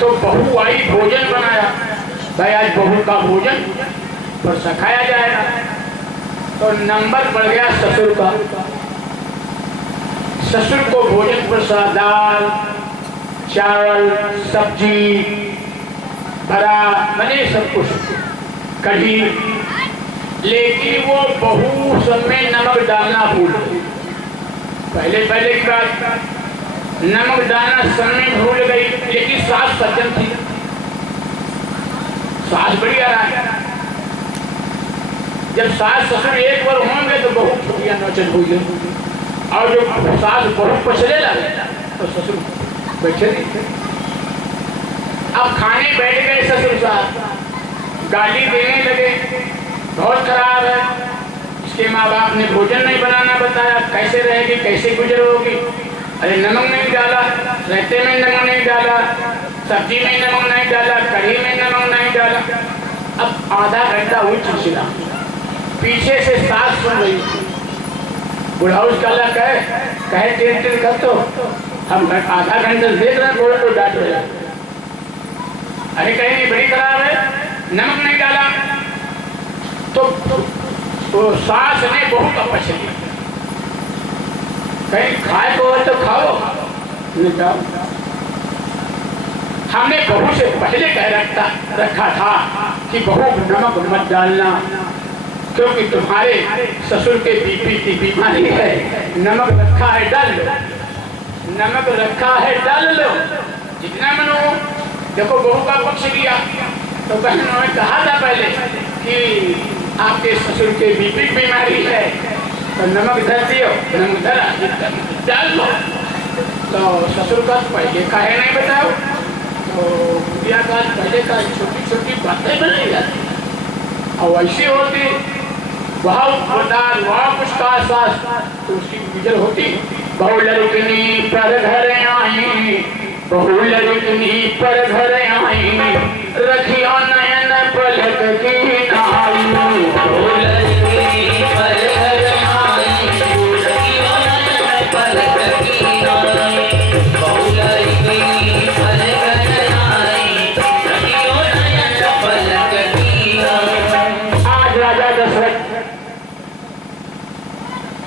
तो बहू आई, भोजन बनाया। भाई आज बहू का भोजन पर सखाया जाएगा। तो नंबर बढ़ गया ससुर का। ससुर को भोजन पर दाल चावल सब्जी भरा बने सब कुछ, कढ़ी, लेकिन वो बहू सब में नमक डालना भूल गई। पहले की बात, नमक डालना सब में भूल गई। लेकिन सास सज्जन थी, सास बढ़िया रहा। जब सास ससुर एक बार होंगे तो बहू छुट्टियां नौचन हुई, और जो सास बहू पछले लगे तो ससुर बैठे नहीं। अब खाने बैठ गए ससुर साहब, गाली देने लगे, बहुत खराब है, इसके माँ बाप ने भोजन नहीं बनाना बताया, कैसे रहेगी, कैसे गुजर होगी। अरे नमक नहीं डाला, रहते में नमक नहीं डाला, सब्जी में नमक नहीं डाला, कढ़ी में नमक नहीं डाला। अब आधा घंटा हुई चिड़चिड़ा, पीछे से सास सुन रही, बुढ़ाउस काला कहे टेर कर, तो हम आधा घंटा देख रहे हैं, बोले तो डांट रहे। अरे कहीं नहीं, बड़ी खराब है, नमक नहीं डाला। तो सास ने बहू का पछ लिया, कहीं खाए को तो खाओ, नहीं खाओ। हमने बहू से पहले कह रखा था कि बहू नमक मत डालना, क्योंकि तुम्हारे ससुर के बीपी की बीमारी है। नमक रखा है डाल लो, नमक रखा है डाल लो, जितना मन हो। देखो बहू का पक्ष लिया, तो बहनों ने कहा था पहले कि आपके ससुर के बीपी की बीमारी है, तो नमक धर दियो, नमक धरा डाल लो। तो ससुर का पहले का है नहीं बताओ, तो बुढ़िया का पहले का छोटी छोटी बातें बनाई जाती, और ऐसी होती वहाँ दाल वहाँ कुछ का सास, तो उसकी गुजर होती। बहु लड़कनी पर घर आई, बहु लड़कनी पर घर आई, रखिया नयन पलक की नाई। बहु लड़कनी पर घर आई, रखिया नयन पलक की नाई, बहु लड़कनी पर घर आई, रखिया नयन पलक की नाई। आज राजा दशरथ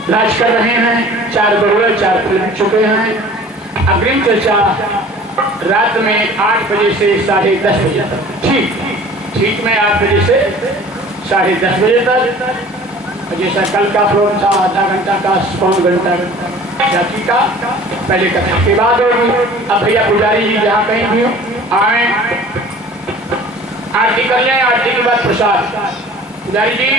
राज कर रहे हैं, 4 बहुएं 4 फिल्म चुके हैं। अग्रिम चर्चा रात में 8 बजे से 10:30 बजे तक, ठीक में 8 बजे से 10:30 बजे तक। जैसा कल का प्रोग्राम था, आधा घंटा का, पौन घंटा जाति का, पहले कथा के बाद होगी। अब भैया पुजारी जी जहाँ कहीं भी हो आए, आरती कर लें, आरती के बाद प्रसाद। पुजारी जी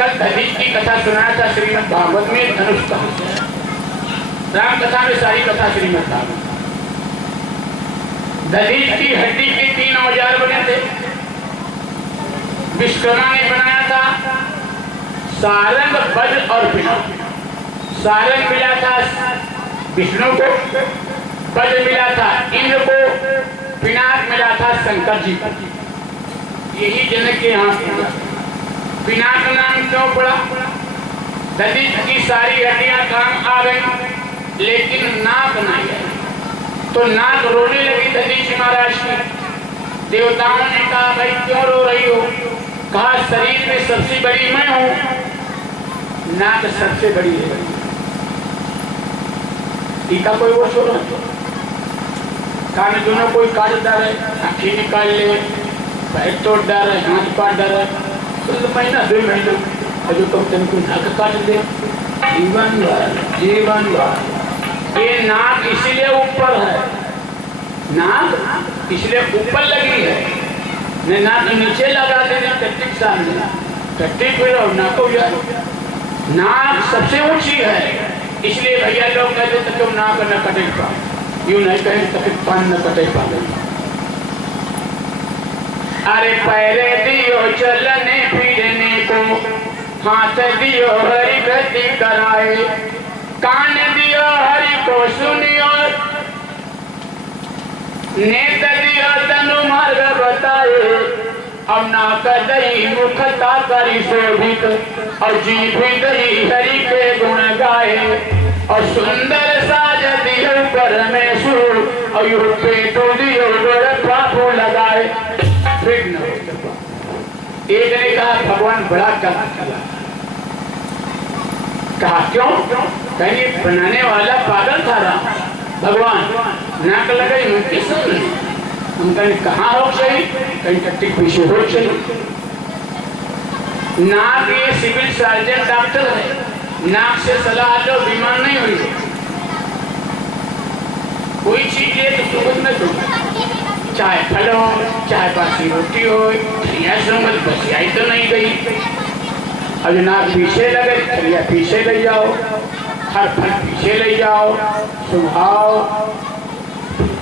कल दधीच की कथा सुनाया था श्रीमद् भागवत में, धनुष का राम कथा में सारी कथा श्रीमद् भागवत। दधीच की हड्डी के 3 औजार बने थे, विश्वकर्मा ने बनाया था। सारंग, वज्र और पिनाक। सारंग मिला था विष्णु को, वज्र मिला था इंद्र को, पिनाक मिला था शंकर जी को। यही जनक के यहाँ पिनाक नाम क्यों पड़ा? दधीच की सारी हड्डियां काम आ गई, लेकिन नाक नहीं आई। तो नाक रोने लगी दधीच महाराज की। देवताओं ने कहा भाई क्यों रो रही हो? कहा शरीर में सबसे बड़ी मैं हूं, नाक सबसे बड़ी है। टीका कोई वो छोड़ो, कान दोनों कोई काट डाले, आँखें निकाल ले, पैर तोड़ डाले, हाथ काट डाले, तो महीना 2 महीने जो तुम तुमको नाक काट दे। जीवन ये नाक इसलिए ऊपर है, नाक इसलिए ऊपर लगी है, नहीं नाक नीचे लगा देने टट्टी के सामने, टट्टी फिर और नाक हो जाए। नाक सबसे ऊंची है, इसलिए भैया लोग कहते थे क्यों नाक न कटे पा, यूं नहीं कहें तो पान न कटे पा। अरे पैरे दियो चलने फिरने को, हाथ दियो हरि गति कराए, कान दियो हरि को सुनियो, नेत्र दियो तनु मार्ग बताए। अब नाक दई मुखता करी शोभित, और जीभ दई हरि के गुण गाए, और सुंदर साज दियो परमेश्वर, और यूपे तो दियो बड़ पापो लगाए। विघ्न एक ने कहा भगवान बड़ा काम किया। कहा क्यों? कहीं बनाने वाला पागल था राम, भगवान नाक लगाई उनके सामने, हम कहीं कहाँ हो सही, कहीं टट्टी पीछे हो सही। नाक ये सिविल सर्जन डॉक्टर है, नाक से सलाह लो बीमार नहीं हुई। कोई चीज ये तो सुगंध में दो, चाहे फल हो चाहे बासी रोटी हो, बसियाई तो नहीं गई। अब नाक पीछे लगे, खलिया पीछे ले जाओ, हर फल पीछे ले जाओ, सुबहाओ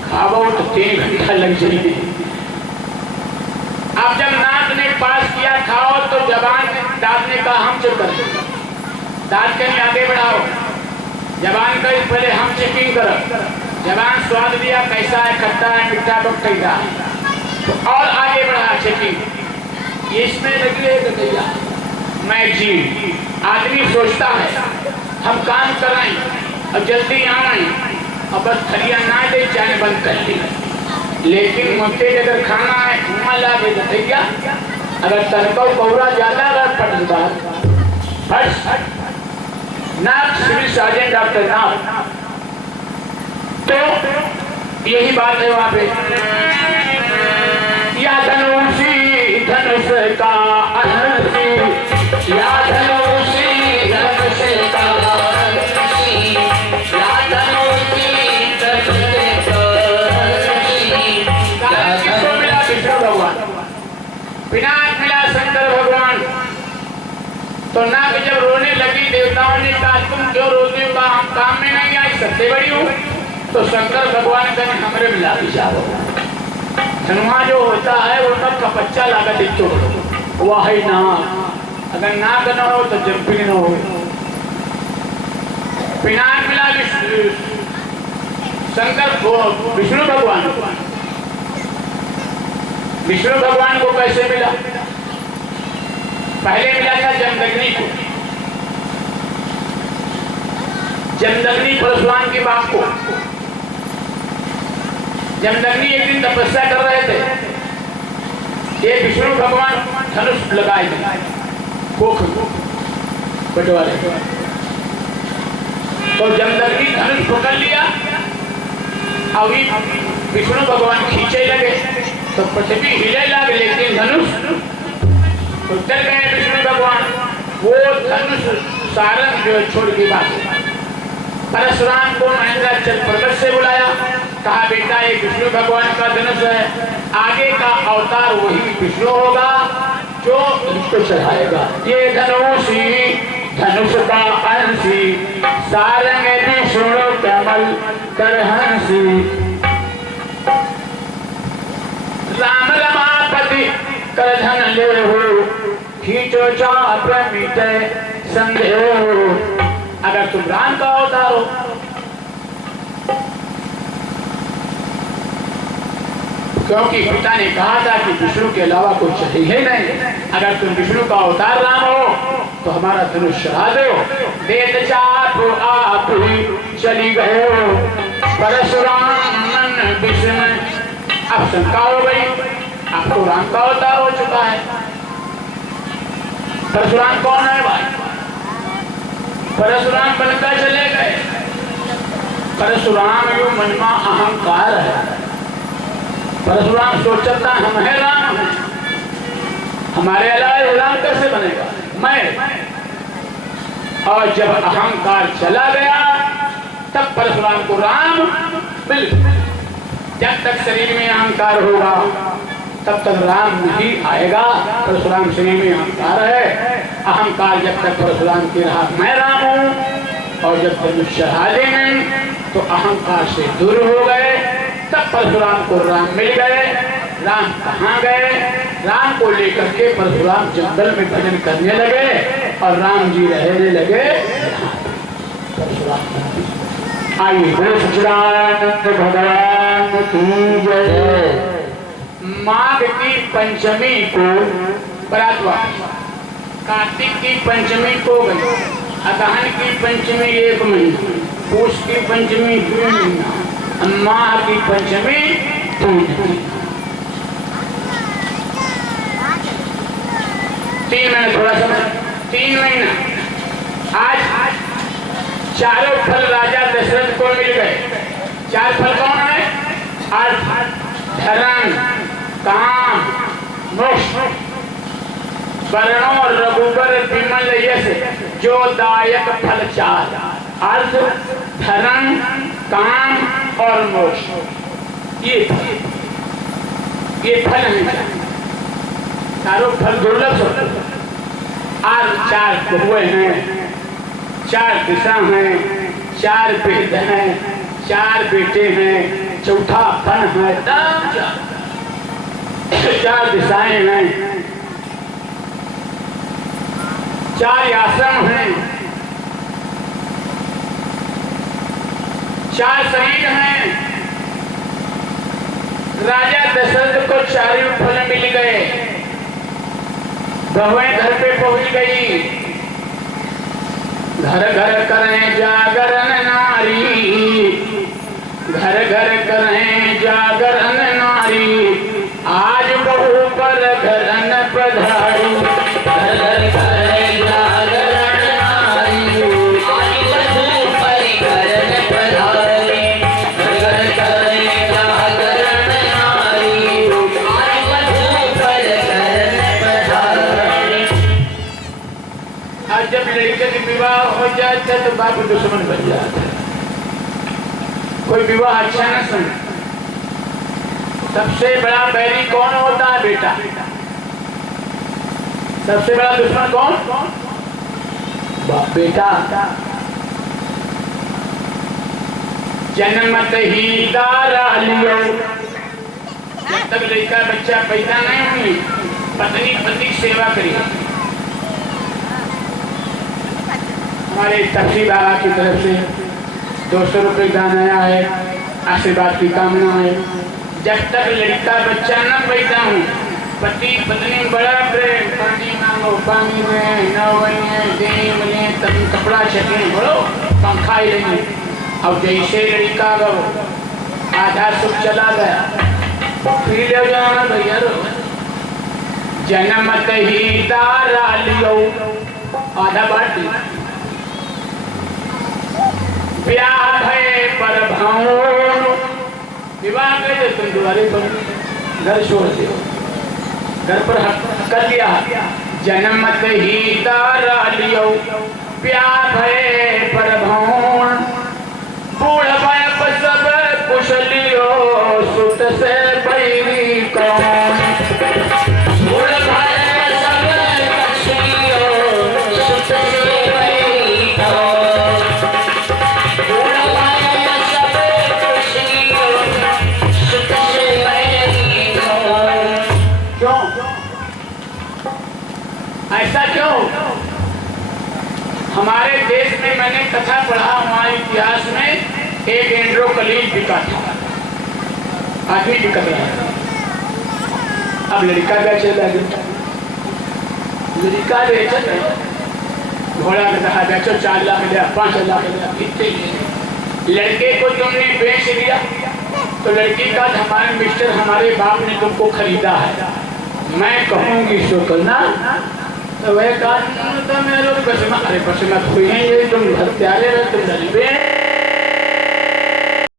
खाओ तो 3 घंटा लग जाएगी। अब जब नाक ने पास किया खाओ तो जबान दांत ने कहा हम चेक कर, दांत कहीं आगे बढ़ाओ, जबान का पहले हम चेकिंग करो, जबान स्वाद दिया कैसा है, खट्टा है मीठा कैसा है, तो और आगे बढ़ा चेकिंग। इसमें लगी है भैया मैगजीन, आदमी सोचता है हम काम कराएं और जल्दी आए और बस खलिया ना दे चाय बंद कर दी। लेकिन मुझे अगर खाना है घुमा ला दे भैया, अगर तनका कौरा ज्यादा अगर फट नाक सिविल सर्जन डॉक्टर नाक, तो यही बात है वहां पे। या धनुषी धनुष का अनसी, या धनुषी धनुष का अनसी, या धनुषी धनुष का किसको मिला? विष्णु भगवान, विनायक मिला शंकर भगवान। तो नाक जब रोने लगी, देवताओं ने कहा तुम क्यों रोते हो? हम काम में नहीं आई, सबसे बड़ी हूँ। तो शंकर भगवान का हमरे मिला जाओ, धनुआ जो होता है वो तब का बच्चा लागत इच्छो वह है ना, अगर नाक न हो तो जंपिंग न हो। पिनाक मिला शंकर को विष्णु भगवान, विष्णु भगवान को कैसे मिला? पहले मिला था जमदग्नि को, जमदग्नि परशुराम के बाप को। जमदग्नि एक दिन तपस्या कर रहे थे, ये विष्णु भगवान धनुष लगाए कोख बटवारे, तो जमदग्नि धनुष पकड़ लिया, अभी विष्णु भगवान खींचे लगे तो पृथ्वी हिले लगे, लेकिन धनुष उतर गए विष्णु भगवान। वो धनुष सारंग जो छोड़ के बात, परशुराम को महेंद्राचल पर्वत से बुलाया, कहा बेटा ये विष्णु भगवान का धनुष है, आगे का अवतार वही विष्णु होगा जो इसको चढ़ाएगा। ये धनुषी धनुष का अंशी, सारंग विष्णु कमल कर हंसी। राम रमापति कर धन ले हो, खींचो चाप मिटे संदेह हो। अगर तुम राम का अवतार हो, क्योंकि पिता ने कहा था कि विष्णु के अलावा कोई चाहिए नहीं, अगर तुम विष्णु का अवतार राम हो तो हमारा धनुष चढ़ा दो। वेद चाप आप ही चली गए हो, परशुराम मन विष्णु। अब शंका हो गई, अब तो राम का अवतार हो चुका है, परशुराम कौन है भाई? परशुराम बनकर चले गए। परशुराम यो मन में अहंकार है, परशुराम सोचता हम है राम, हमारे अलावा राम कैसे बनेगा? मैं। और जब अहंकार चला गया तब परशुराम को राम मिल गए। जब तक शरीर में अहंकार होगा तब तक राम नहीं आएगा। परशुराम शरीर में अहंकार है, अहंकार जब तक परशुराम की रहा मैं राम हूँ, और जब तक शहादे नहीं तो अहंकार से दूर हो गए। तब परशुराम को राम मिल गए। राम कहाँ गए? राम को लेकर के परशुराम जंगल में भजन करने लगे और राम जी रहने लगे। आइए भगवान की जय। माघ की पंचमी को बरातवार, कार्तिक की पंचमी को गई, अगहन की पंचमी 1 महीना, पूष की पंचमी 2 महीना, माह की पंचमी 3 महीना। 3 महीने थोड़ा सा 3 महीना। आज चारों फल राजा दशरथ को मिल गए। 4 फल कौन है? अर्थ, धर्म, काम, मोक्ष, वर्णों, रघुबर, विमल, यश, जो दायक फल 4। अर्थ, धर्म, काम और मोक्ष, ये फल है। चारों फल दुर्लभ होते। आज 4 हुए हैं, 4 दिशा हैं, 4 वेद हैं, 4 बेटे हैं, चौथा फन है, 4 दिशाएं हैं, 4 आश्रम हैं, 4 शरीर हैं। राजा दशरथ को 4 फल मिल गए। बहुएं घर पे पहुंच गई। घर घर करें जागरण नारी, घर घर करें जागरण नारी, आज बहू पर घरन पधारी। घर घर करें जागरण नारी, आज बहू पर घरन पधारी। घर घर करें जागरण नारी, आज बहू पर घरन पधारी। आज जब लड़के की विवाह हो जाता है तो बाप दुश्मन बन जाता है। कोई विवाह अच्छा न सुन। सबसे बड़ा बैरी कौन होता है? बेटा। सबसे बड़ा दुश्मन कौन? बेटा। जन्मत ही दारा लियो, जब तक लड़का बच्चा पैदा नहीं हुई पत्नी पति सेवा करिए। हमारे तफसी बाबा की तरफ से 200 रुपये दान आया है, आशीर्वाद की कामना है। जब तक लड़का बच्चा न पैदा हो पति पत्नी बड़ा प्रेम, पानी मांगो पानी में न तब कपड़ा छटे बोलो पंखा ही लेंगे। अब जैसे लड़का गो आधा सुख चला गया फिर ले जाना भैया। जन्मत ही तारा लियो, आधा बांट दिया। ब्याह है पर भाव, विवाह कर तुम दोबारे घर छोड़ दो, घर पर हक कर लिया। जन्मत ही तारा लियो, ब्याह है पर भाव, बूढ़ बाप सब कुछ लियो, सुत से बैरी कौन। बूढ़ बाप सब कुछ लियो, सुत से बैरी कौन। ऐसा क्यों? हमारे देश में मैंने कथा पढ़ा, हमारे इतिहास में एक एंड्रो कलील बिका था, आदमी बिकत रहा। अब लड़का क्या चला गया, लड़का बेचत है। घोड़ा में कहा बेचो 4 लाख लिया, 5 लाख लिया, इतने लड़के को तुमने बेच दिया तो लड़की का हमारे मिस्टर हमारे बाप ने तुमको खरीदा है, मैं कहूँगी सो करना। तो वह कहा तो मेरे बस में, अरे बस में हुई है ये, तुम हत्यारे तुम